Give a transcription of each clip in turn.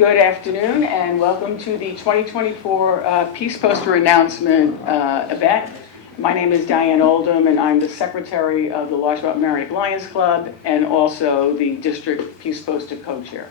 Good afternoon and welcome to the 2024 Peace Poster Announcement event. My name is Diane Oldham and I'm the Secretary of the Larchmont Mamaroneck Lions Club and also the District Peace Poster Co-Chair.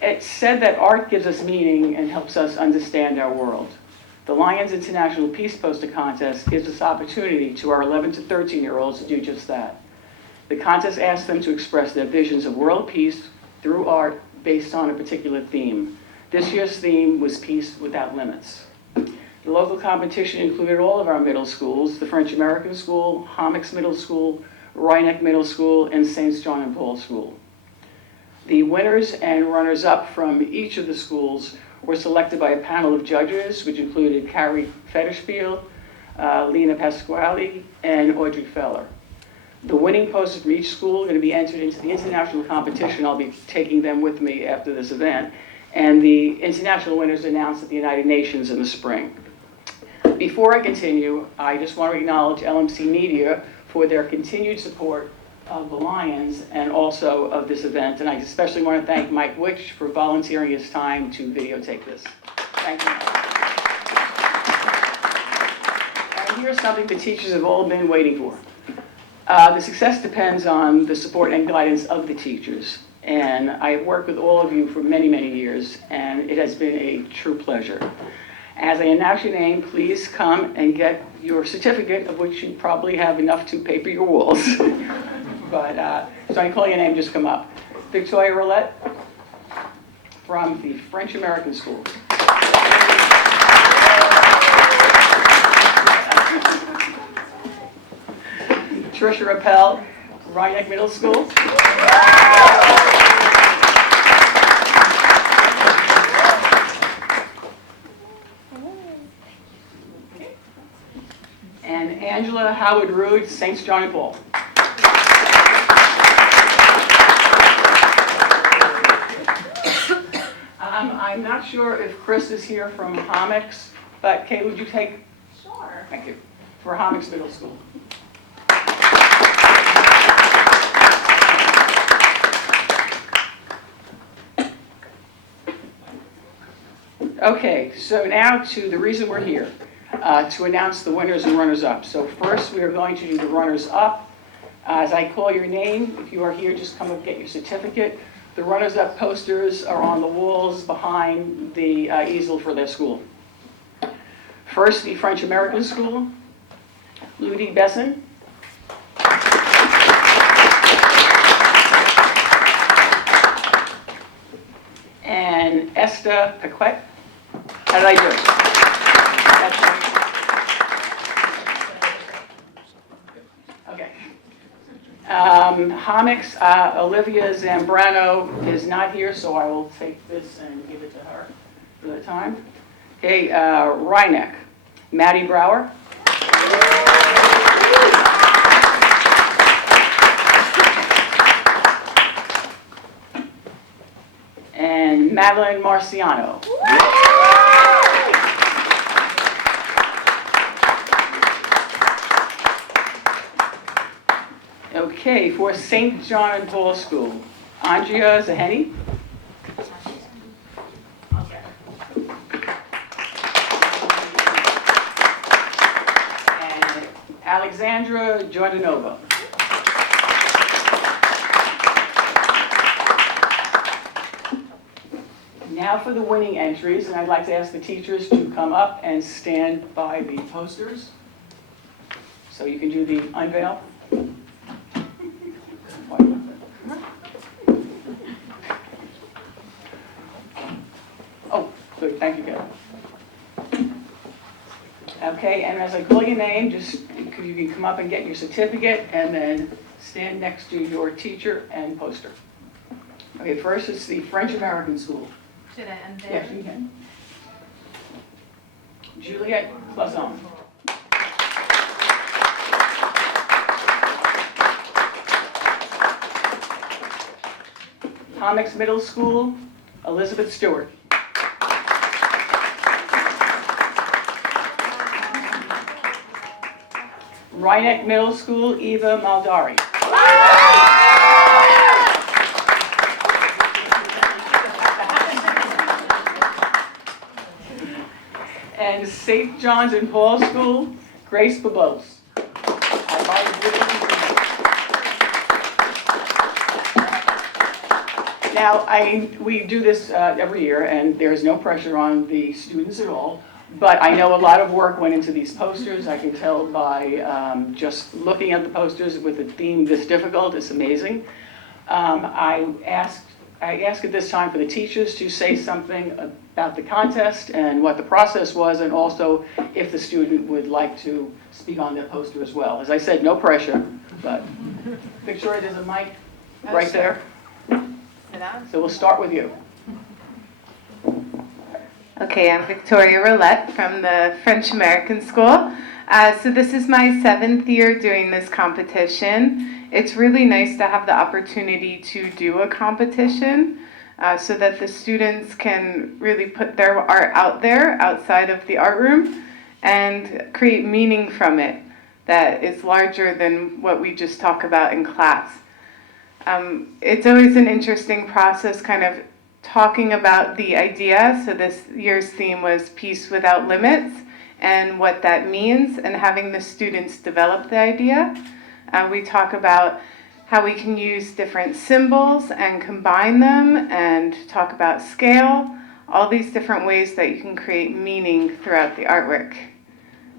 It's said that art gives us meaning and helps us understand our world. The Lions International Peace Poster Contest gives us opportunity to our 11 to 13-year-olds to do just that. The contest asks them to express their visions of world peace through art based on a particular theme. This year's theme was Peace Without Limits. The local competition included all of our middle schools, the French-American School, Hommocks Middle School, Mamaroneck Middle School, and St. John and Paul School. The winners and runners-up from each of the schools were selected by a panel of judges, which included Carrie Fetterspiel, Lena Pasquale, and Audrey Feller. The winning posters from each school are going to be entered into the international competition. I'll be taking them with me after this event. And the international winners announced at the United Nations in the spring. Before I continue, I just want to acknowledge LMC Media for their continued support of the Lions and also of this event. And I especially want to thank Mike Witch for volunteering his time to videotape this. Thank you. And here's something the teachers have all been waiting for. The success depends on the support and guidance of the teachers. And I've worked with all of you for many, many years, and it has been a true pleasure. As I announce your name, please come and get your certificate, of which you probably have enough to paper your walls. But, so I call your name, just come up. Victoria Roulette from the French-American School. Trisha Rappel, Mamaroneck Middle School. And Angela Howard-Rude, St. John and Paul. I'm not sure if Chris is here from Hommocks, but Kate, would you take? Sure. Thank you. For Hommocks Middle School. Okay, so now to the reason we're here, to announce the winners and runners-up. So first, we are going to do the runners-up. As I call your name, if you are here, just come and get your certificate. The runners-up posters are on the walls behind the easel for their school. First, the French-American School, Ludivine Bessin. And Esther Paquette. How did I do it? Okay. Hommocks, Olivia Zambrano is not here, so I will take this and give it to her for the time. Okay, Mamaroneck, Maddie Brauer. And Madelynn Marciano. Okay, for St. John and Paul School, Andrea Zihenni. And Alexandra Jordanova. Now for the winning entries, and I'd like to ask the teachers to come up and stand by the posters so you can do the unveil. Oh, good, thank you, Gary. Okay, and as I call your name, just you can come up and get your certificate and then stand next to your teacher and poster. Okay, first is the French-American School. Should I unveil? Yes, you can. Juliette Closson. Hommocks Middle School, Elizabeth Stewart. Mamaroneck Middle School, Eva Maldari. And St. John's and Paul School, Grace Bubolz. Now, we do this every year, and there's no pressure on the students at all, but I know a lot of work went into these posters. I can tell by just looking at the posters with a theme this difficult. It's amazing. I asked at this time for the teachers to say something about the contest and what the process was, and also if the student would like to speak on their poster as well. As I said, no pressure, but Victoria, there's a mic right there. So we'll start with you. Okay, I'm Victoria Roulette from the French-American School. So this is my 7th year doing this competition. It's really nice to have the opportunity to do a competition so that the students can really put their art out there outside of the art room and create meaning from it that is larger than what we just talk about in class. It's always an interesting process kind of talking about the idea. So this year's theme was Peace Without Limits and what that means, and having the students develop the idea. We talk about how we can use different symbols and combine them, and talk about scale, all these different ways that you can create meaning throughout the artwork.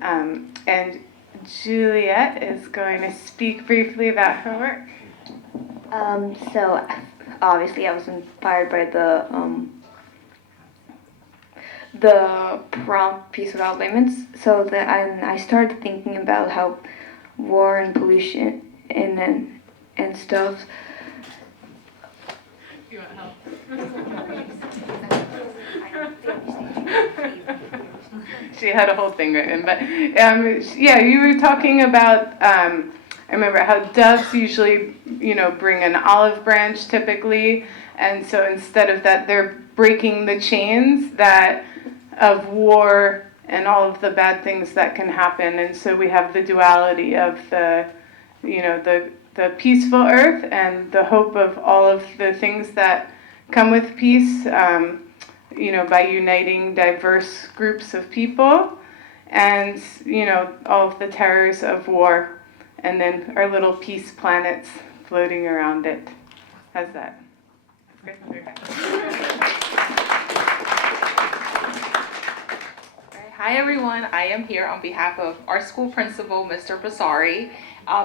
And Juliette is going to speak briefly about her work. So obviously I was inspired by the prompt Peace Without Limits. So that I started thinking about how war and pollution and stuff. You want help? She had a whole thing written, but yeah, you were talking about. I remember how doves usually, bring an olive branch typically, and so instead of that, they're breaking the chains of war and all of the bad things that can happen. And so we have the duality of the peaceful earth and the hope of all of the things that come with peace, by uniting diverse groups of people, and all of the terrors of war. And then our little peace planets floating around it. How's that? Good? Hi everyone, I am here on behalf of our school principal, Mr. Basari.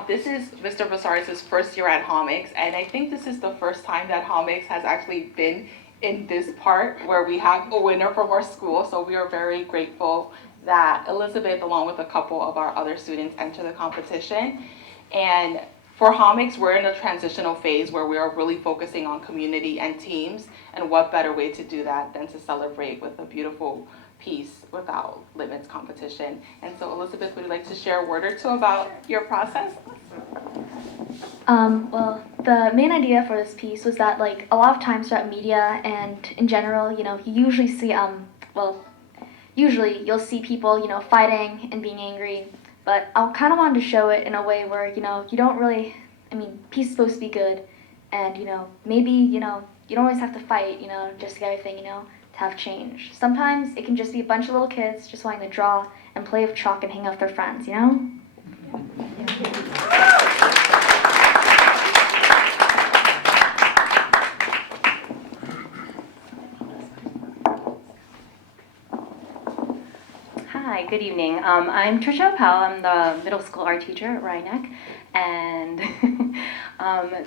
This is Mr. Basari's first year at Hommocks, and I think this is the first time that Hommocks has actually been in this part where we have a winner from our school, so we are very grateful that Elizabeth, along with a couple of our other students, enter the competition. And for Hommocks, we're in a transitional phase where we are really focusing on community and teams, and what better way to do that than to celebrate with a beautiful Peace Without Limits competition. And so Elizabeth, would you like to share a word or two about your process? Well, the main idea for this piece was that, like, a lot of times throughout media and in general, you usually see, usually you'll see people, fighting and being angry, but I kind of wanted to show it in a way where, you don't really, peace is supposed to be good, and, maybe, you don't always have to fight, just to get everything, to have change. Sometimes it can just be a bunch of little kids just wanting to draw and play with chalk and hang out with their friends, Hi, good evening. I'm Trisha Powell. I'm the middle school art teacher at Rhinebeck, and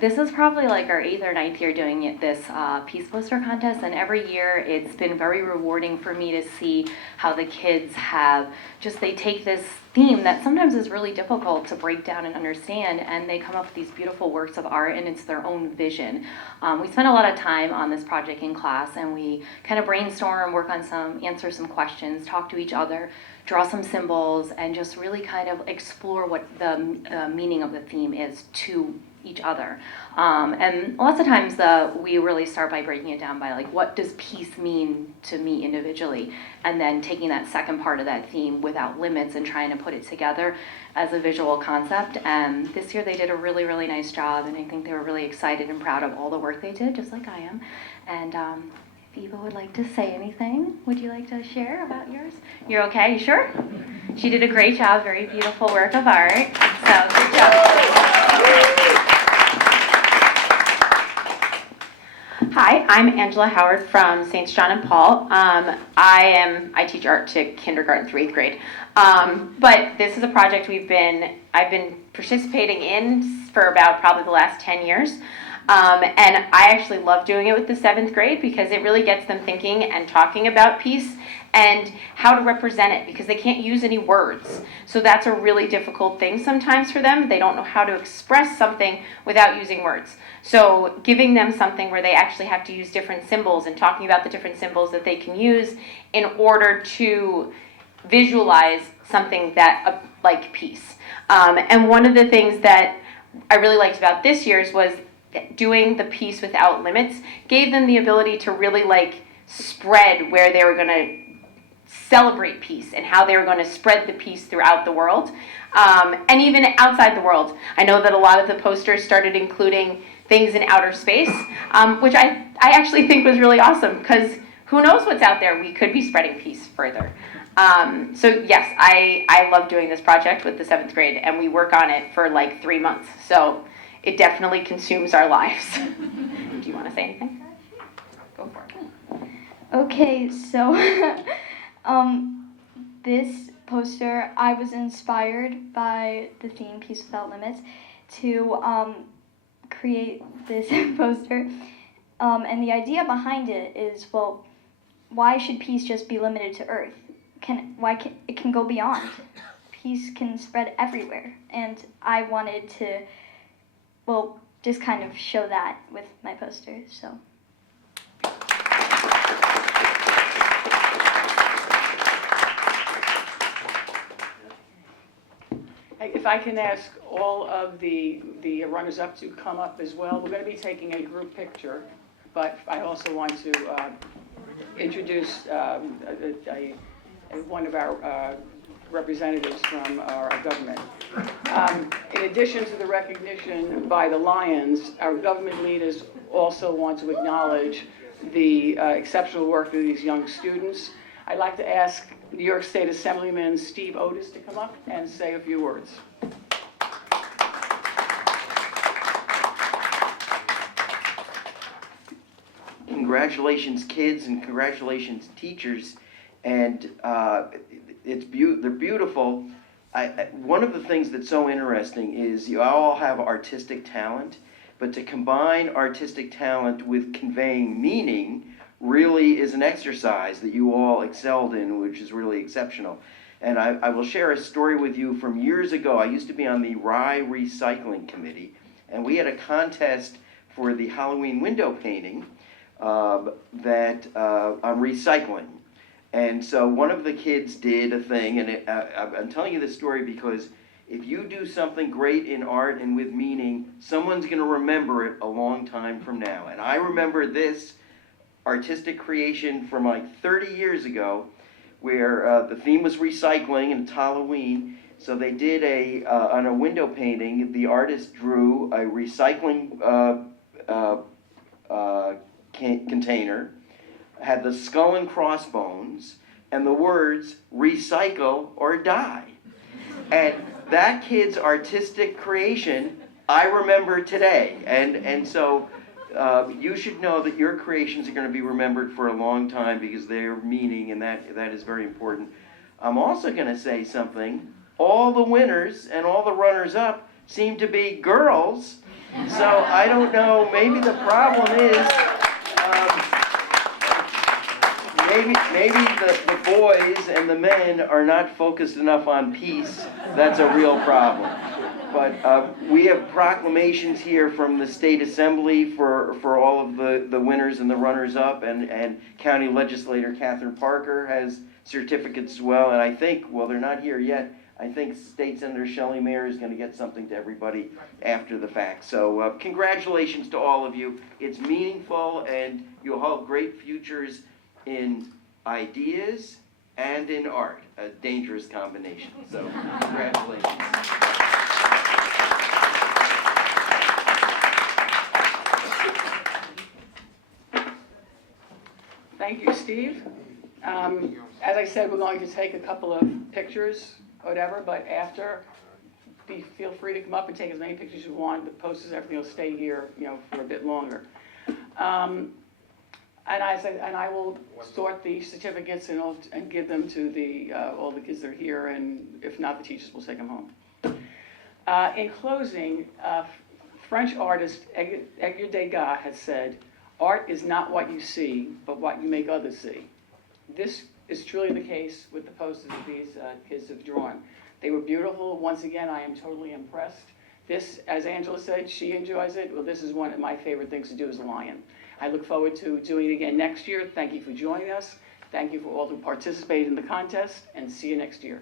this is probably like our 8th or 9th year doing this peace poster contest, and every year it's been very rewarding for me to see how the kids they take this theme that sometimes is really difficult to break down and understand, and they come up with these beautiful works of art, and it's their own vision. We spent a lot of time on this project in class, and we kind of brainstorm, answer some questions, talk to each other, draw some symbols, and just really kind of explore what the meaning of the theme is to each other. And lots of times we really start by breaking it down by, like, what does peace mean to me individually? And then taking that second part of that theme, without limits, and trying to put it together as a visual concept. And this year they did a really, really nice job, and I think they were really excited and proud of all the work they did, just like I am. And I Viva would like to say anything. Would you like to share about yours? You're okay? You sure? She did a great job. Very beautiful work of art. So good job. Hi, I'm Angela Howard from St. John and Paul. I teach art to kindergarten through 8th grade. But this is a project I've been participating in for about probably the last 10 years. And I actually love doing it with the 7th grade because it really gets them thinking and talking about peace and how to represent it, because they can't use any words. So that's a really difficult thing sometimes for them. They don't know how to express something without using words. So giving them something where they actually have to use different symbols and talking about the different symbols that they can use in order to visualize something that like peace. And one of the things that I really liked about this year's was doing the Peace Without Limits gave them the ability to really spread where they were going to celebrate peace and how they were going to spread the peace throughout the world, and even outside the world. I know that a lot of the posters started including things in outer space, which I actually think was really awesome, because who knows what's out there? We could be spreading peace further. So yes, I love doing this project with the 7th grade, and we work on it for 3 months. So it definitely consumes our lives. Do you want to say anything? Go for it. Okay, so this poster, I was inspired by the theme Peace Without Limits to create this poster. And the idea behind it is, well, why should peace just be limited to Earth? It can go beyond. Peace can spread everywhere. And I wanted to, well, just kind of show that with my poster, so. If I can ask all of the runners-up to come up as well. We're going to be taking a group picture, but I also want to introduce one of our representatives from our government. In addition to the recognition by the Lions, our government leaders also want to acknowledge the exceptional work of these young students. I'd like to ask New York State Assemblyman Steve Otis to come up and say a few words. Congratulations, kids, and congratulations, teachers. And they're beautiful. One of the things that's so interesting is you all have artistic talent, but to combine artistic talent with conveying meaning really is an exercise that you all excelled in, which is really exceptional. And I will share a story with you from years ago. I used to be on the Rye Recycling Committee, and we had a contest for the Halloween window painting on recycling. And so one of the kids did a thing, and I'm telling you this story because if you do something great in art and with meaning, someone's going to remember it a long time from now. And I remember this artistic creation from 30 years ago, where the theme was recycling and it's Halloween. So they did on a window painting, the artist drew a recycling container, had the skull and crossbones, and the words, recycle or die. And that kid's artistic creation, I remember today. And so you should know that your creations are going to be remembered for a long time because they're meaning, and that is very important. I'm also going to say something. All the winners and all the runners-up seem to be girls. So I don't know, maybe the problem is maybe the boys and the men are not focused enough on peace. That's a real problem. But we have proclamations here from the State Assembly for all of the winners and the runners-up, and County Legislator Catherine Parker has certificates as well. And I think, well, they're not here yet, I think State Senator Shelley Mayer is going to get something to everybody after the fact. So congratulations to all of you. It's meaningful, and you'll have great futures in ideas and in art, a dangerous combination. So congratulations. Thank you, Steve. As I said, we're going to take a couple of pictures, whatever, but after, feel free to come up and take as many pictures as you want. The posters, everything will stay here, for a bit longer. And I will sort the certificates and give them to all the kids that are here, and if not, the teachers will take them home. In closing, French artist Edgar Degas has said, "Art is not what you see, but what you make others see." This is truly the case with the posters that these kids have drawn. They were beautiful. Once again, I am totally impressed. This, as Angela said, she enjoys it. Well, this is one of my favorite things to do as a Lion. I look forward to doing it again next year. Thank you for joining us. Thank you for all who participated in the contest, and see you next year.